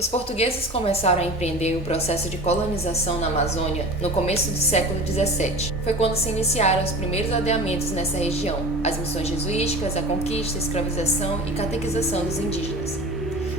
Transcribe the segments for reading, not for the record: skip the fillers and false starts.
Os portugueses começaram a empreender o processo de colonização na Amazônia no começo do século XVII. Foi quando se iniciaram os primeiros aldeamentos nessa região, as missões jesuíticas, a conquista, a escravização e catequização dos indígenas.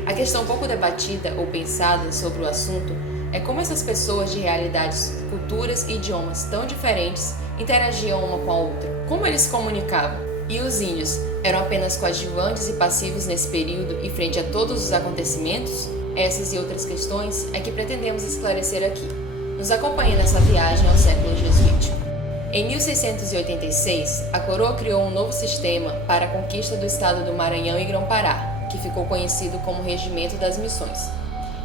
A questão pouco debatida ou pensada sobre o assunto é como essas pessoas de realidades, culturas e idiomas tão diferentes interagiam uma com a outra. Como eles se comunicavam? E os índios eram apenas coadjuvantes e passivos nesse período e frente a todos os acontecimentos? Essas e outras questões é que pretendemos esclarecer aqui. Nos acompanhe nessa viagem ao século jesuítico. Em 1686, a coroa criou um novo sistema para a conquista do estado do Maranhão e Grão-Pará, que ficou conhecido como Regimento das Missões.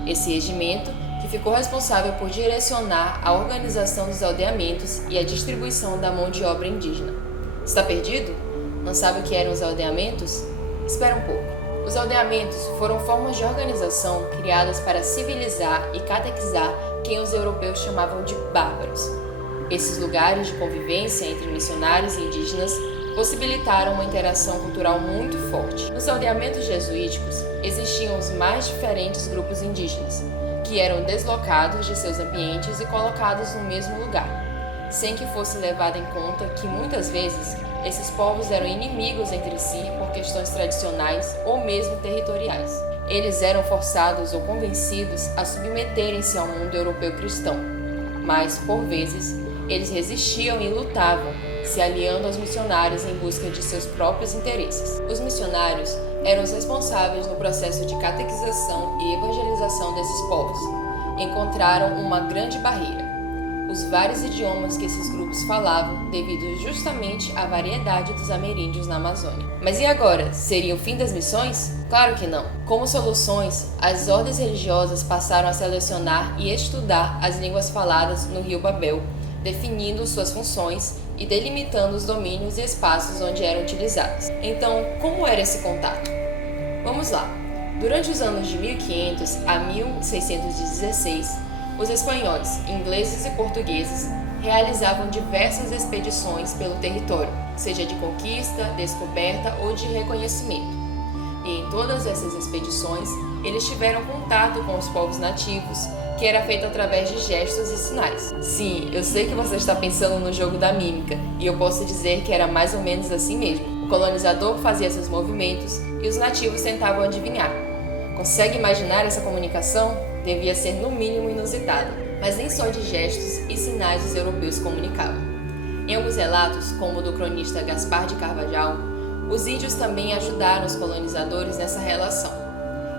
Esse regimento, que ficou responsável por direcionar a organização dos aldeamentos e a distribuição da mão de obra indígena. Está perdido? Não sabe o que eram os aldeamentos? Espera um pouco. Os aldeamentos foram formas de organização criadas para civilizar e catequizar quem os europeus chamavam de bárbaros. Esses lugares de convivência entre missionários e indígenas possibilitaram uma interação cultural muito forte. Nos aldeamentos jesuíticos existiam os mais diferentes grupos indígenas, que eram deslocados de seus ambientes e colocados no mesmo lugar, sem que fosse levado em conta que muitas vezes esses povos eram inimigos entre si por questões tradicionais ou mesmo territoriais. Eles eram forçados ou convencidos a submeterem-se ao mundo europeu cristão, mas, por vezes, eles resistiam e lutavam, se aliando aos missionários em busca de seus próprios interesses. Os missionários eram os responsáveis no processo de catequização e evangelização desses povos. Encontraram uma grande barreira: os vários idiomas que esses grupos falavam devido justamente à variedade dos ameríndios na Amazônia. Mas e agora? Seria o fim das missões? Claro que não. Como soluções, as ordens religiosas passaram a selecionar e estudar as línguas faladas no Rio Babel, definindo suas funções e delimitando os domínios e espaços onde eram utilizadas. Então, como era esse contato? Vamos lá. Durante os anos de 1500 a 1616, os espanhóis, ingleses e portugueses realizavam diversas expedições pelo território, seja de conquista, descoberta ou de reconhecimento. E em todas essas expedições, eles tiveram contato com os povos nativos, que era feito através de gestos e sinais. Sim, eu sei que você está pensando no jogo da mímica, e eu posso dizer que era mais ou menos assim mesmo. O colonizador fazia esses movimentos e os nativos tentavam adivinhar. Consegue imaginar essa comunicação? Devia ser no mínimo inusitada, mas nem só de gestos e sinais os europeus comunicavam. Em alguns relatos, como o do cronista Gaspar de Carvajal, os índios também ajudaram os colonizadores nessa relação.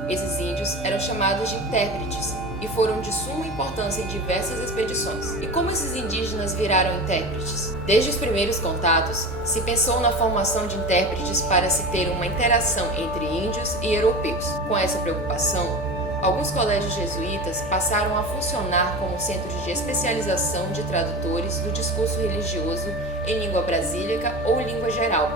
Esses índios eram chamados de intérpretes e foram de suma importância em diversas expedições. E como esses indígenas viraram intérpretes? Desde os primeiros contatos, se pensou na formação de intérpretes para se ter uma interação entre índios e europeus. Com essa preocupação, alguns colégios jesuítas passaram a funcionar como centros de especialização de tradutores do discurso religioso em língua brasílica ou língua geral,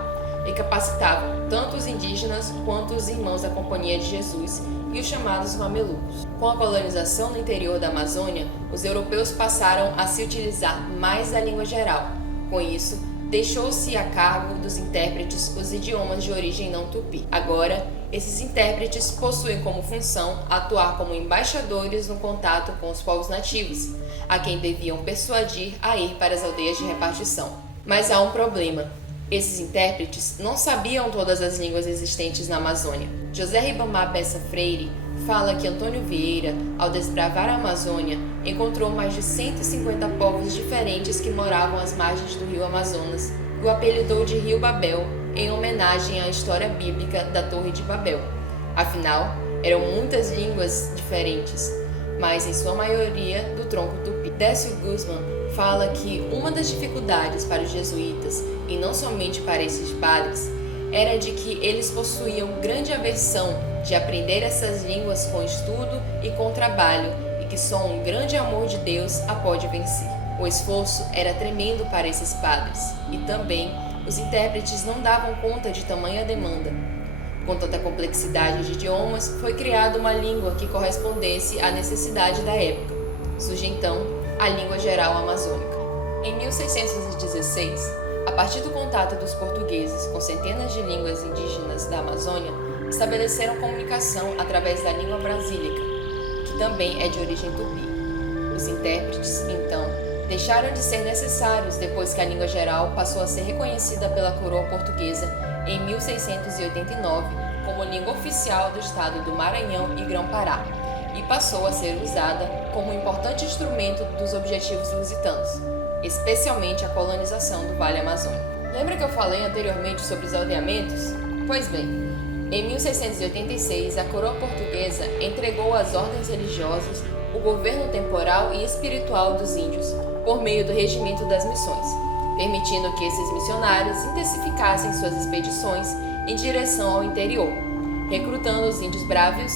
e capacitavam tanto os indígenas quanto os irmãos da Companhia de Jesus e os chamados mamelucos. Com a colonização no interior da Amazônia, os europeus passaram a se utilizar mais da língua geral. Com isso, deixou-se a cargo dos intérpretes os idiomas de origem não tupi. Agora, esses intérpretes possuem como função atuar como embaixadores no contato com os povos nativos, a quem deviam persuadir a ir para as aldeias de repartição. Mas há um problema. Esses intérpretes não sabiam todas as línguas existentes na Amazônia. José Ribamar Bessa Freire fala que Antônio Vieira, ao desbravar a Amazônia, encontrou mais de 150 povos diferentes que moravam às margens do rio Amazonas e o apelidou de Rio Babel, em homenagem à história bíblica da Torre de Babel. Afinal, eram muitas línguas diferentes, mas em sua maioria do tronco tupi. Décio Guzmán fala que uma das dificuldades para os jesuítas, e não somente para esses padres, era de que eles possuíam grande aversão de aprender essas línguas com estudo e com trabalho, e que só um grande amor de Deus a pode vencer. O esforço era tremendo para esses padres, e também os intérpretes não davam conta de tamanha demanda. Com tanta complexidade de idiomas, foi criada uma língua que correspondesse à necessidade da época. Surge então a língua geral amazônica. Em 1616, a partir do contato dos portugueses com centenas de línguas indígenas da Amazônia, estabeleceram comunicação através da língua brasílica. que também é de origem tupi. Os intérpretes, então, deixaram de ser necessários depois que a língua geral passou a ser reconhecida pela coroa portuguesa em 1689 como língua oficial do estado do Maranhão e Grão-Pará, e passou a ser usada como um importante instrumento dos objetivos lusitanos, especialmente a colonização do Vale Amazônico. Lembra que eu falei anteriormente sobre os aldeamentos? Pois bem, em 1686 a coroa portuguesa entregou às ordens religiosas o governo temporal e espiritual dos índios por meio do regimento das missões, permitindo que esses missionários intensificassem suas expedições em direção ao interior, recrutando os índios brávios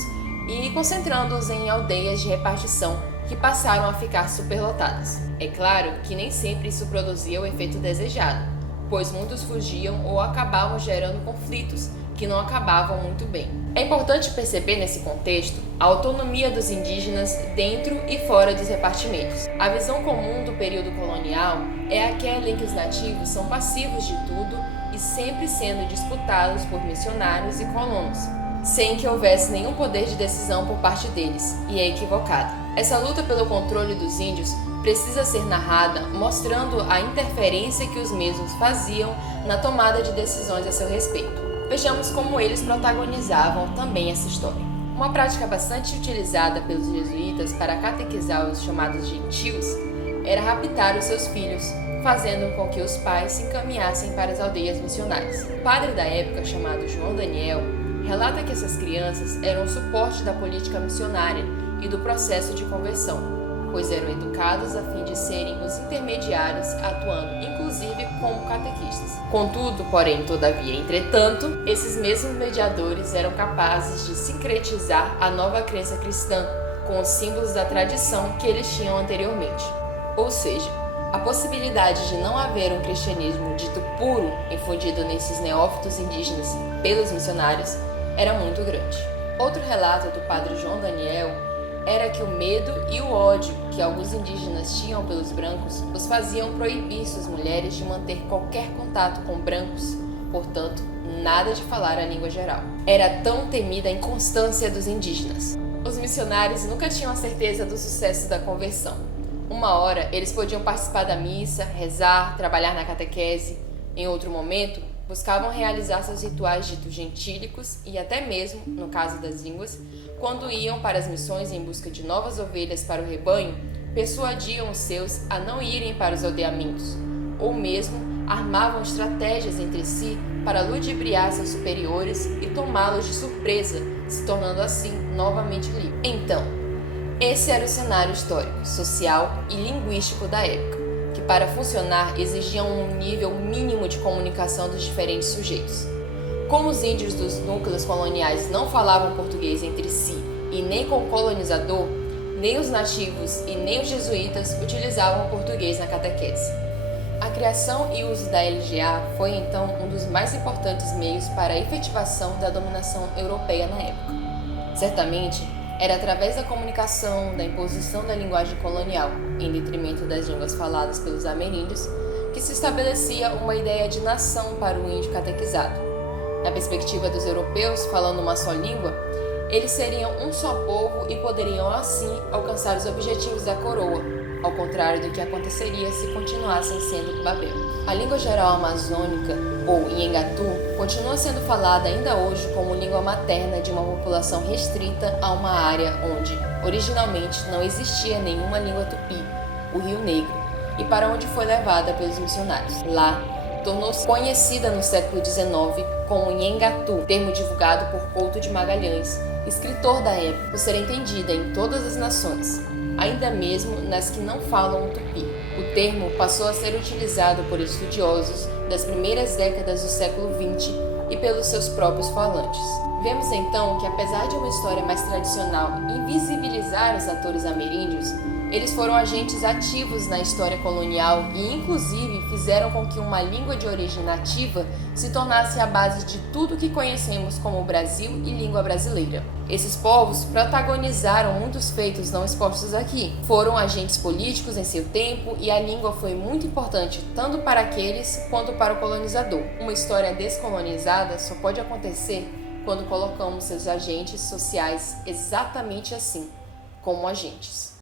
e concentrando-os em aldeias de repartição que passaram a ficar superlotadas. É claro que nem sempre isso produzia o efeito desejado, pois muitos fugiam ou acabavam gerando conflitos que não acabavam muito bem. É importante perceber nesse contexto a autonomia dos indígenas dentro e fora dos repartimentos. A visão comum do período colonial é aquela em que os nativos são passivos de tudo e sempre sendo disputados por missionários e colonos, sem que houvesse nenhum poder de decisão por parte deles, e é equivocada. Essa luta pelo controle dos índios precisa ser narrada mostrando a interferência que os mesmos faziam na tomada de decisões a seu respeito. Vejamos como eles protagonizavam também essa história. Uma prática bastante utilizada pelos jesuítas para catequizar os chamados gentios era raptar os seus filhos, fazendo com que os pais se encaminhassem para as aldeias missionárias. O padre da época, chamado João Daniel, relata que essas crianças eram o suporte da política missionária e do processo de conversão, pois eram educados a fim de serem os intermediários, atuando inclusive como catequistas. Contudo, porém, todavia, entretanto, esses mesmos mediadores eram capazes de sincretizar a nova crença cristã com os símbolos da tradição que eles tinham anteriormente. Ou seja, a possibilidade de não haver um cristianismo dito puro infundido nesses neófitos indígenas pelos missionários era muito grande. Outro relato do padre João Daniel era que o medo e o ódio que alguns indígenas tinham pelos brancos os faziam proibir suas mulheres de manter qualquer contato com brancos, portanto, nada de falar a língua geral. Era tão temida a inconstância dos indígenas. Os missionários nunca tinham a certeza do sucesso da conversão. Uma hora, eles podiam participar da missa, rezar, trabalhar na catequese. Em outro momento, buscavam realizar seus rituais ditos gentílicos e até mesmo, no caso das línguas, quando iam para as missões em busca de novas ovelhas para o rebanho, persuadiam os seus a não irem para os aldeamentos, ou mesmo armavam estratégias entre si para ludibriar seus superiores e tomá-los de surpresa, se tornando assim novamente livres. Então, esse era o cenário histórico, social e linguístico da época, que para funcionar exigiam um nível mínimo de comunicação dos diferentes sujeitos. Como os índios dos núcleos coloniais não falavam português entre si e nem com o colonizador, nem os nativos e nem os jesuítas utilizavam o português na catequese. A criação e uso da LGA foi então um dos mais importantes meios para a efetivação da dominação europeia na época. Certamente, era através da comunicação, da imposição da linguagem colonial, em detrimento das línguas faladas pelos ameríndios, que se estabelecia uma ideia de nação para o índio catequizado. Na perspectiva dos europeus, falando uma só língua, eles seriam um só povo e poderiam, assim, alcançar os objetivos da coroa, ao contrário do que aconteceria se continuassem sendo Babel. A língua geral amazônica, ou Nhengatu, continua sendo falada ainda hoje como língua materna de uma população restrita a uma área onde, originalmente, não existia nenhuma língua tupi, o Rio Negro, e para onde foi levada pelos missionários. Lá, tornou-se conhecida no século XIX como Nhengatu, termo divulgado por Couto de Magalhães, escritor da época, por ser entendida em todas as nações, ainda mesmo nas que não falam o tupi. O termo passou a ser utilizado por estudiosos das primeiras décadas do século XX e pelos seus próprios falantes. Vemos então que, apesar de uma história mais tradicional invisibilizar os atores ameríndios, eles foram agentes ativos na história colonial e, inclusive, fizeram com que uma língua de origem nativa se tornasse a base de tudo que conhecemos como Brasil e língua brasileira. Esses povos protagonizaram muitos feitos não expostos aqui. Foram agentes políticos em seu tempo e a língua foi muito importante tanto para aqueles quanto para o colonizador. Uma história descolonizada só pode acontecer quando colocamos seus agentes sociais exatamente assim, como agentes.